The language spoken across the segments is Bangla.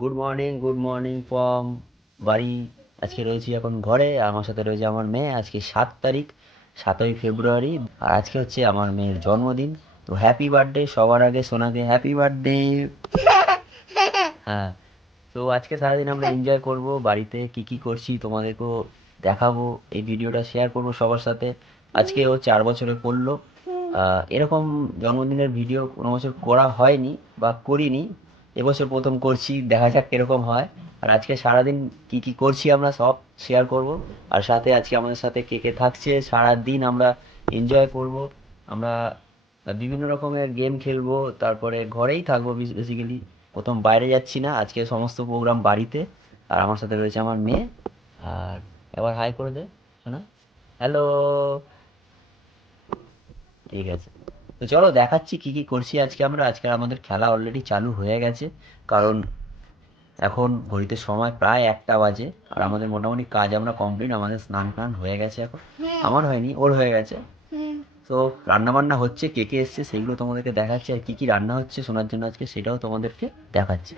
গুড মর্নিং ফ্রম বাড়ি। আজকে রয়েছি এখন ঘরে, আমার সাথে রয়েছে আমার মেয়ে। আজকে 7 তারিখ, 7ই ফেব্রুয়ারি, আর আজকে হচ্ছে আমার মেয়ের জন্মদিন। তো হ্যাপি বার্থডে সবার আগে সোনাকে, হ্যাপি বার্থডে। হ্যাঁ, তো আজকে সারাদিন আমরা এনজয় করব, বাড়িতে কি কি করছি তোমাদেরকেও দেখাবো, এই ভিডিওটা শেয়ার করব সবার সাথে। আজকে ও 4 বছরে পড়লো। এরকম জন্মদিনের ভিডিও কোনো বছর করা হয়নি বা করিনি, এবছর প্রথম করছি, দেখা যাক কিরকম হয়। আর আজকে সারাদিন কি কি করছি আমরা সব শেয়ার করব। আর সাথে আজকে আমাদের সাথে কে কে থাকছে, সারাদিন আমরা এনজয় করব। আমরা বিভিন্ন রকমের গেম খেলবো, তারপরে ঘরেই থাকবো বেসিক্যালি। প্রথম বাইরে যাচ্ছি না, আজকে সমস্ত প্রোগ্রাম বাড়িতে। আর আমার সাথে রয়েছে আমার মেয়ে। আর এবার হাই করে দে শোনা, হ্যালো। ঠিক আছে, তো চলো দেখাচ্ছি কি কি করছি আজকে আমরা। আজকে আমাদের খেলা অলরেডি চালু হয়ে গেছে, কারণ এখন ঘড়িতে সময় প্রায় 1টা বাজে। আর আমাদের মোটামুটি কাজ আমরা কমপ্লিট, আমাদের স্নান টান হয়ে গেছে এখন। আমার হয়নি, ওর হয়ে গেছে। তো রান্না বান্না হচ্ছে, কে কে এসছে সেগুলো তোমাদেরকে দেখাচ্ছি, আর কি কি রান্না হচ্ছে শোনার জন্য আজকে সেটাও তোমাদেরকে দেখাচ্ছি।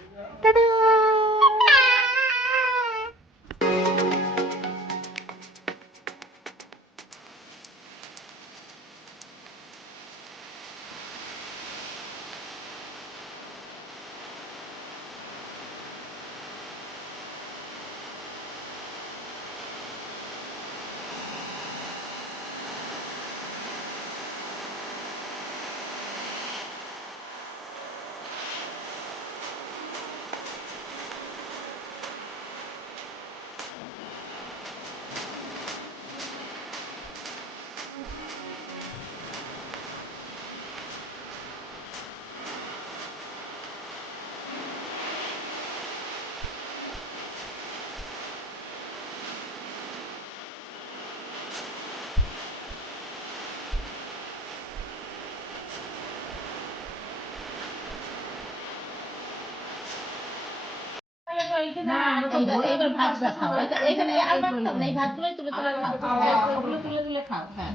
এবার ভাতটা খাও, এখানে আর ভাত খাও না, এই ভাতগুলোই তুলে তুলে খাও, ওগুলো তুলে তুলে খাও। হ্যাঁ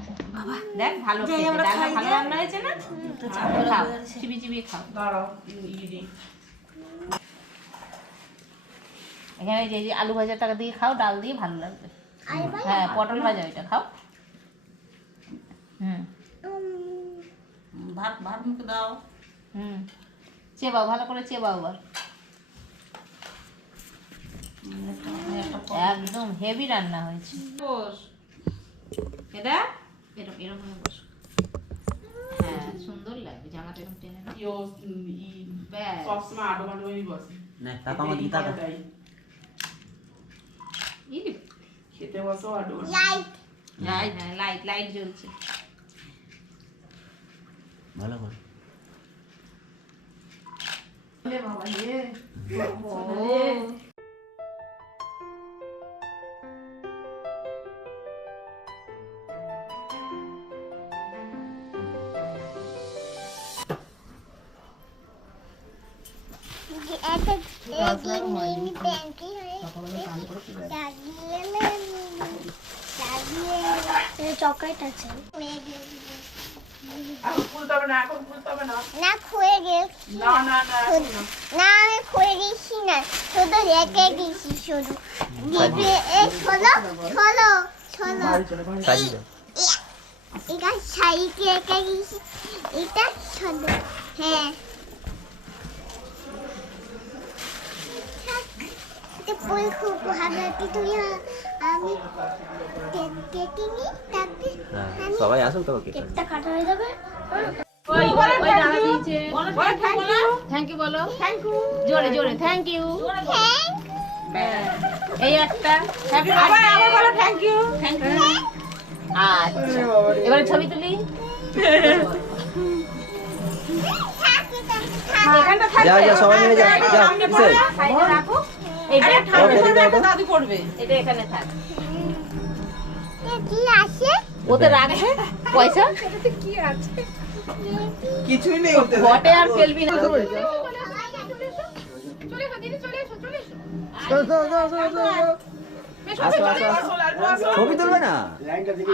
দেখ ভালো খেতে, ডালটা ভালো রান্না হয়েছে না, খাও চিবি চিবি খাও। এখানে যে যে আলু ভাজা টাকা দিয়ে খাও, ডাল দিয়ে ভালো লাগবে। হ্যাঁ পটল ভাজা এটা খাও। হুম ভাত ভাত মুখে দাও। চেবাও, ভালো করে চেবাও আবার। একদম হেভি রান্না হয়েছে। বস এটা এরকম এরকম বস। হ্যাঁ সুন্দর লাগবে, জামাটা এরকম টেনে নাও। ব্যাস। সবসময় আডো আডো বসে না টাকা আমার দিতে হবে। ইরি, খেতে বসো আডো লাইট হ্যাঁ লাইট লাইট জ্বলছে। ভালো করে বাবা রে চকলেট আছে এখন খুলতে হবে না, এখন খুলতে হবে না। না খুয়ে গেছি না না না এখন না। না আমি খুয়ে গেছি না, শুধু রেখে গেছি শুধু দিবে। এই ছোলো ছোলো ছোলো সাজিয়ে দাও। এটা শাড়িতে রেখে গেছি, এটা ছোলো। হ্যাঁ ফুল খুব ভালো, তুই আমি কেটে নি, তারপরে হ্যাঁ, আমি সবাই আসুক তো ওকে। কেকটা কাটা হয়ে যাবে। ওই দাদা দিয়েছে, থ্যাংক ইউ বলো, থ্যাংক ইউ জোরে জোরে, থ্যাংক ইউ। এই একটা হ্যাপি বার্থডে, আবার বলো থ্যাংক ইউ। Thank you. আচ্ছা এবারে ছবি তুলি। এখানটা থাকবে, যাও যাও সবাই মিলে যাও যাও কিসে? সাইডে রাখো। এইটা দাদি করবে। এটা এখানে থাক, কি আছে? ওতে রাখবে পয়সা। কিছুই নেই ওতে। বটে আর ফেলবি না। আসো আসো আসো, ছবি তুলবে না?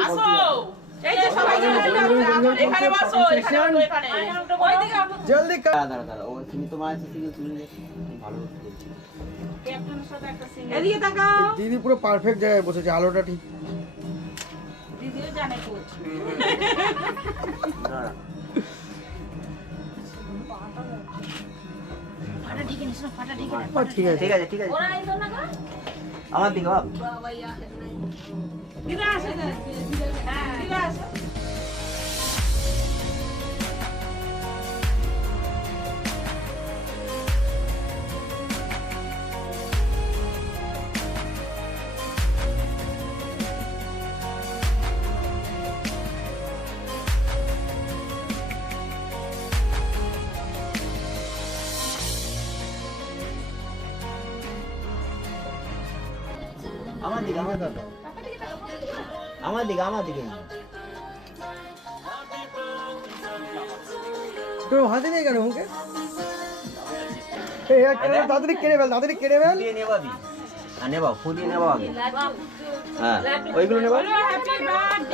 আসো এই যে সবাই এখানে বসো, এখানে ওঠো, এখানে। ওইদিকে ওঠো। জলদি কর। দাঁড়া ও তুমি তোমার আছে তুমি ভালো বলছি ক্যাপ্টেনের সাথে একটা সিঙ্গেল। এদিকে তাকাও। দিদি পুরো পারফেক্ট জায়গায় বসেছে, আলোটা ঠিক। দিদিও জানে কোচ। ঠিক আছে। ঠিক আছে ঠিক আছে আমার দিকে বাপ দিদা আসে না। হ্যাঁ, দিদা আসে। আমার দিকে আমার দিকে আমার দিকে আমার দিকে তোর হাতে নেই কেন মুখে? এই তাড়াতাড়ি কেড়ে ফেল, তাড়াতাড়ি কেড়ে ফেল। দিয়ে নেবাবি নেবা ফুদিয়ে নেবা আগে হ্যাঁ ওইগুলো নেবা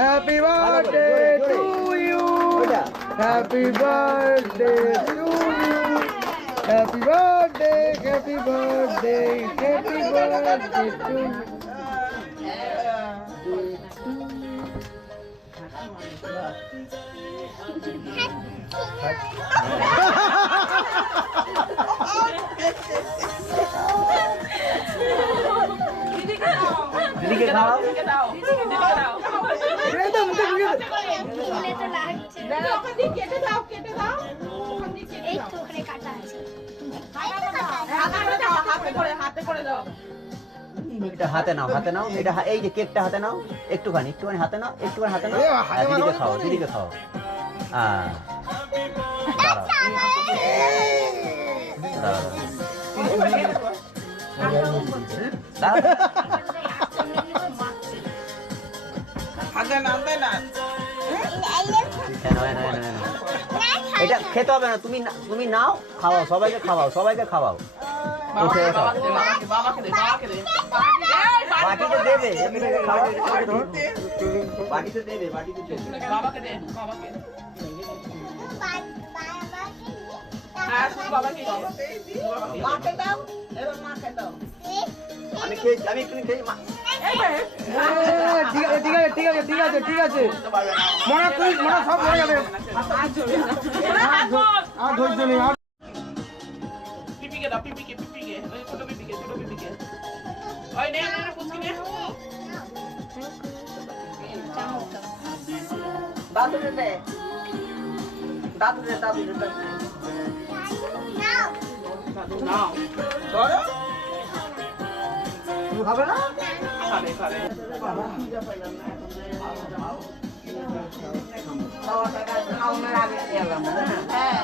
হ্যাপি বার্থডে টু ইউ, ওইটা happy birthday to you, happy birthday, happy birthday, happy birthday to you. দিদিকে খাওয়াও দিদিকে দাও। দিদিকে দাও। কেড়ে দাও, মুখে ঢুকিয়ে দাও। ঠেলে তো লাগছে। দাদা, ওখান দিয়ে কেটে দাও, কেটে দাও। ওখান দিয়ে কেটে এই দাও। তো ওখানে কাটা আছে। হাতে করে দাও। এটা হাতে নাও এটা এই যে কেকটা হাতে নাও একটুখানি হাতে নাও একটুখানি হাতে নাও এ, হাতে আর মারো দিদিকে না খাও তুমি। দাঁড়াও। হাতে না, হাতে না। এটা খেতে হবে না তুমি নাও খাওয়াও সবাইকে খাওয়াও উঠে খাও বাবাকে দে, বাবাকে দে। বাটিতে দেবে এমনি খাওয়াও বাটিতে দেবে বাবাকে দে, বাবাকে দে। হ্যাঁ, শুধু বাবাকে দে। মাকে দাও, এবার মাকে দাও। আমি একটু খেয়ে ঠিক আছে, ঠিক আছে, ঠিক আছে, ঠিক আছে, ঠিক আছে। মনে করিস, মনে সব মনে যাবে। আর ধৈর্য নেই, আর পিপিকে দাও, পিপিকে। ওই ছোট পিপিকে। ওই নে, পুচকি নে। দাদু দে নাও। ধরো। তুমি খাবে না? খাবে। হ্যাঁ।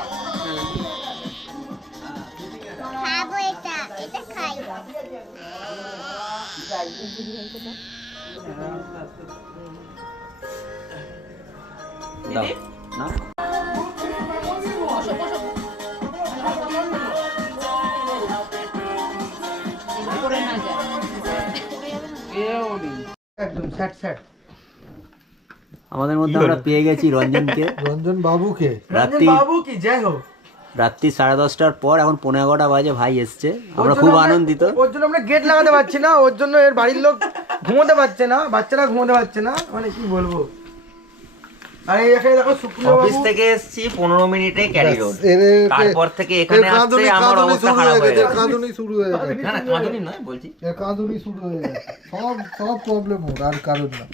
খাবো এটা, এটা খাই। দাও না করে না যায় একদম স্যাট স্যাট। আমাদের মধ্যে আমরা পেয়ে গেছি রঞ্জনকে রঞ্জন বাবুকে। রাত্রি বাবু কি জয় হোক। রাত্রি 11:30টার পর এখন 11:15 বাজে ভাই এসছে আমরা খুব আনন্দিত ওর জন্য আমরা গেট লাগাতে পারছি না, ওর জন্য এর বাড়ির লোক ঘুমোতে পারছে না, বাচ্চারা ঘুমোতে পারছে না, মানে কি বলবো। আর এই এখানে দেখো সুপ্রিয় অফিস বাবু। থেকে এসেছি 15 মিনিটে ক্যারি রোড তারপর থেকে এখানে আসতে আমার অবস্থা খারাপ হয়ে গেছে কাঁদুনি শুরু হয়ে গেছে, না না কাঁদুনি নয় বলছি কাঁদুনি শুরু হয়ে গেছে। সব প্রবলেম ওর, আর কারণ না,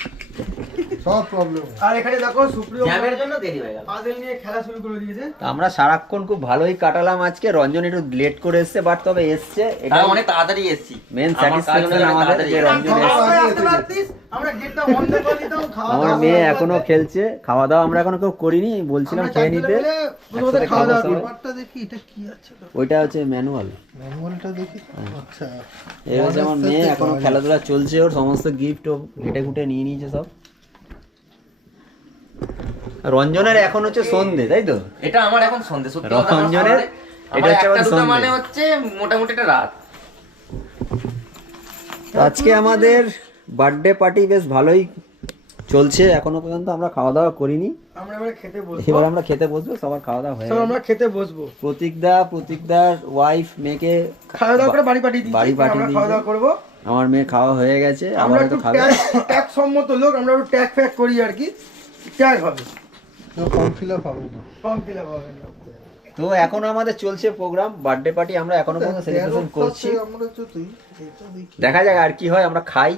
সব প্রবলেম। আর এখানে দেখো সুপ্রিয় জ্যামের জন্য দেরি হয়ে গেল পাজেল নিয়ে খেলা শুরু করে দিয়েছে। তো আমরা সারাক্ষণ খুব ভালোই কাটালাম আজকে রঞ্জন একটু লেট করে এসেছে বাট তবে এসছে এটা অনেক তাড়াতাড়ি এসেছি মেন স্যাটিসফ্যাকশন আমাদের যে রঞ্জন এসছে আমরা আসতে পারতিস, আমরা গেটটা বন্ধ করে দিতাম, খাওয়া আমার দাওয়া মেয়ে করে এখনো খেলছে খাওয়া দাওয়া আমরা এখনো কেউ করিনি বলছিলাম আমরা খেয়ে চারজনে নিতে মিলে প্রথমত একসাথে খাওয়া খাবো দাওয়া সবাই। করবো। ব্যাপারটা দেখি, এটা কি আছে তো? ওইটা হচ্ছে ম্যানুয়াল ম্যানুয়ালটা দেখি। আচ্ছা, এই হচ্ছে আমার মেয়ে এখনো খেলাধুলা চলছে ওর সমস্ত গিফট ও ঘেটে ঘুটে নিয়ে নিয়েছে সব রঞ্জনের এখন হচ্ছে সন্ধে তাই তো এটা আমার এখন সন্ধে, সত্যি কথা আমার রঞ্জনের সন্ধে। এটা আমার হচ্ছে একটা আমাদের দুটো সন্ধে। মানে হচ্ছে মোটামুটি একটা রাত। তো আজকে আমাদের বার্থডে পার্টি বেশ ভালোই চলছে এখনো পর্যন্ত, আমরা খাওয়া দাওয়া করিনি। আমরা এবারে খেতে বসবো, এবার আমরা খেতে বসবো, সবার খাওয়া দাওয়া হয়ে সব গেছে। আমরা খেতে বসবো। প্রতীকদার ওয়াইফ মেয়েকে খাওয়া দাওয়া করে বাড়ি পাঠিয়ে দিয়েছি, বাড়ি পাঠিয়ে আমরা খাওয়া দাওয়া করবো। আমার মেয়ে খাওয়া হয়ে গেছে, আমরা আবার একটু তো খাবে। ট্যাগ সম্মত লোক, আমরা একটু ট্যাগ ফ্যাগ করি আর কি, ট্যাগ হবে, ফর্ম ফিল আপ হবে না। ফর্ম ফিল আপ হবে না। তো এখনো আমাদের চলছে প্রোগ্রাম, বার্থডে পার্টি আমরা এখনো পর্যন্ত সেলিব্রেশন করছি। আমরা যদি এটা দেখি দেখা যাক আর কি হয়, আমরা খাই।